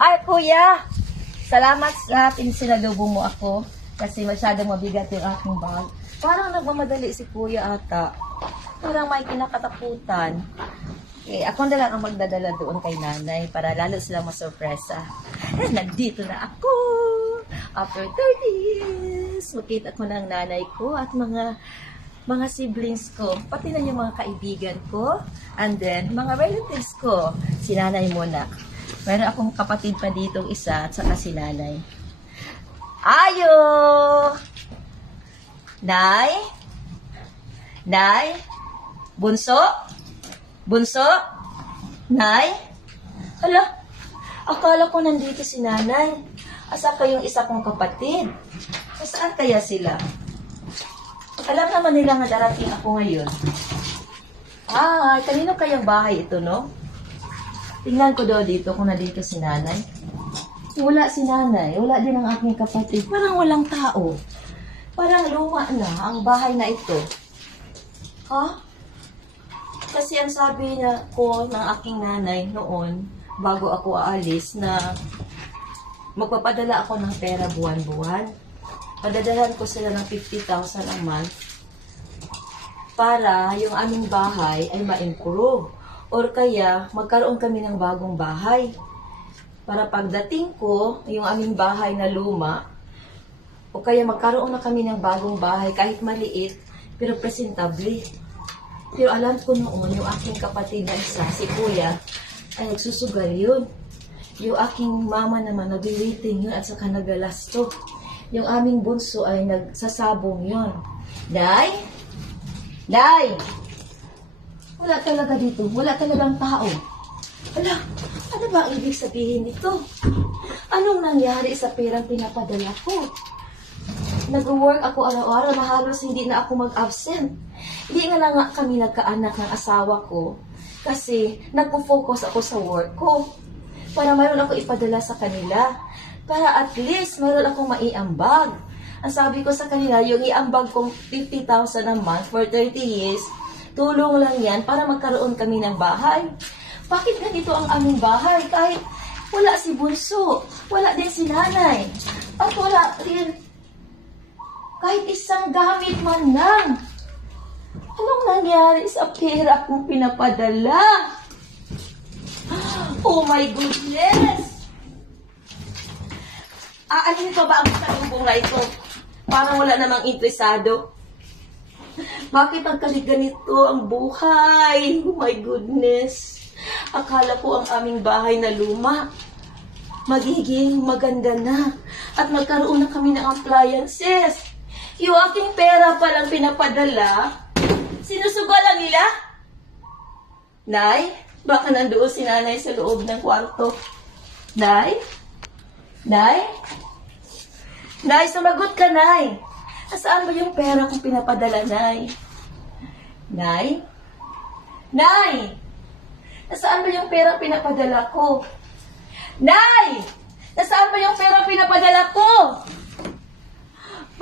Ay, kuya! Salamat sa sinalubong mo ako kasi masyadong mabigat yung aking bag. Parang nagmamadali si kuya ata. Parang may kinakatakutan. Ako na lang ang magdadala doon kay nanay para lalo silang masurpresa. Nandito na ako! After 30 years, makita ko ng nanay ko at mga siblings ko, pati na yung mga kaibigan ko, and then mga relatives ko, si nanay muna. Meron akong kapatid pa dito isa at saka si nanay. Ayo! Nay? Nay? Bunso? Bunso? Nay? Hala, akala ko nandito si nanay. Asa ko yung isa kong kapatid? Saan kaya sila? Alam naman nila nga darating ako ngayon. Kanino kayang bahay ito, no? Tingnan ko daw dito kung nandito si nanay. Wala si nanay. Wala din ang aking kapatid. Parang walang tao. Parang luma na ang bahay na ito. Ha? Kasi ang sabi na ko ng aking nanay noon, bago ako aalis, na magpapadala ako ng pera buwan-buwan. Padadalhan ko sila ng 50,000 a month para yung aming bahay ay ma-improve. Or kaya, magkaroon kami ng bagong bahay. Para pagdating ko, yung aming bahay na luma, o kaya magkaroon na kami ng bagong bahay, kahit maliit, pero presentable. Pero alam ko noon, yung aking kapatid na isa, si kuya, ay nagsusugal yun. Yung aking mama naman, nag-waiting yun at saka nagalasto. Yung aming bunso ay nagsasabong yun. Day? Day! Wala talaga dito. Wala talagang tao. Ala, ano ba ang ibig sabihin nito? Anong nangyari sa perang pinapadala ko? Nag-work ako araw-araw na halos hindi na ako mag-absent. Hindi nga nga kami nagkaanak ng asawa ko kasi nagpo-focus ako sa work ko. Para mayroon ako ipadala sa kanila. Para at least mayroon akong maiambag. Ang sabi ko sa kanila, yung iambag kong 50,000 a month for 30 years, tulong lang yan para magkaroon kami ng bahay. Bakit ganito ang aming bahay? Kahit wala si Bunso, wala din si nanay, at wala din kahit isang gamit man lang. Anong nangyari sa pera kong pinapadala? Oh my goodness! Alin pa ba ang salubong na ito? Parang wala namang interesado. Bakit ang ganito ang buhay? Oh my goodness. Akala ko ang aming bahay na luma, magiging maganda na. At magkaroon na kami ng appliances. Yung aking pera palang pinapadala, sinusugalan nila? Nay, baka nandoon si nanay sa loob ng kwarto. Nay? Nay? Nay, sumagot ka, Nay. Nasaan ba yung pera kong pinapadala, Nay? Nay? Nay! Nasaan ba yung pera pinapadala ko? Nay! Nasaan ba yung pera pinapadala ko?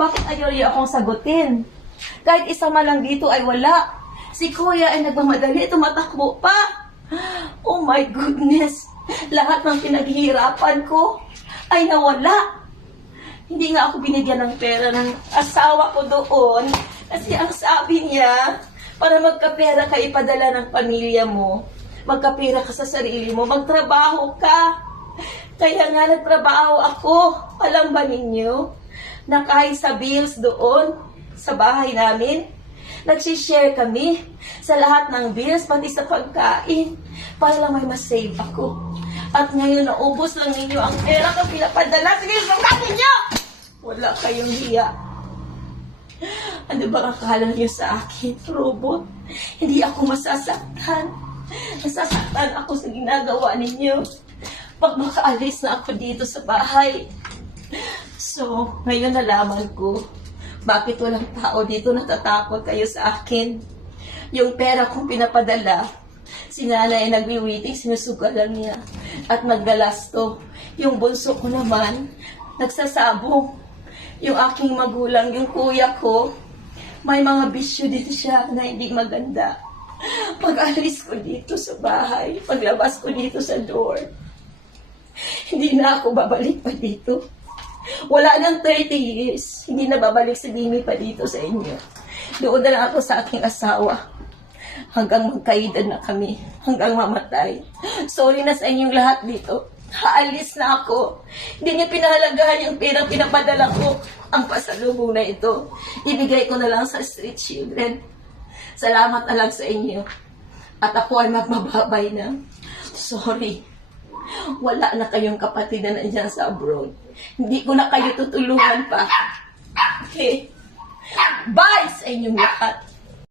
Bakit ayaw niya akong sagutin? Kahit isa man lang dito ay wala. Si kuya ay nagmamadali, tumatakbo pa. Oh my goodness! Lahat ng pinaghihirapan ko ay nawala. Hindi nga ako binigyan ng pera ng asawa ko doon. Kasi ang sabi niya, para magkapera ka ipadala ng pamilya mo, magkapera ka sa sarili mo, magtrabaho ka. Kaya nga nagtrabaho ako. Alam ba ninyo, na kahit sa bills doon, sa bahay namin, nagsishare kami sa lahat ng bills, pati sa pagkain, para lang may masave ako. At ngayon, naubos lang ninyo ang pera ko pinapadala. Sige, sangkatin niyo! Wala kayong hiya. Ano ba akala niyo sa akin, robot? Hindi ako masasaktan. Nasasaktan ako sa ginagawa ninyo. Pag makaalis na ako dito sa bahay. So, ngayon nalaman ko, bakit walang tao dito natatakot kayo sa akin. Yung pera kong pinapadala, si nanay nagwi-waiting, sinusugalan niya at naggalasto. Yung bunso ko naman, nagsasabong. Yung aking magulang, yung kuya ko, may mga bisyo dito siya na hindi maganda. Pag alis ko dito sa bahay, paglabas ko dito sa door, Hindi na ako babalik pa dito. Wala nang 30 years. Hindi na babalik si Mimi pa dito sa inyo. Doon na lang ako sa aking asawa. Hanggang magkaedad na kami. Hanggang mamatay. Sorry na sa inyong lahat dito. Haalis na ako. Hindi niyo pinahalagahan yung perang pinapadala ko. Ang pasalubong na ito. Ibigay ko na lang sa street children. Salamat na lang sa inyo. At ako ay magmababay na. Sorry. Wala na kayong kapatid na nandiyan sa abroad. Hindi ko na kayo tutulungan pa. Okay. Bye sa inyong lahat.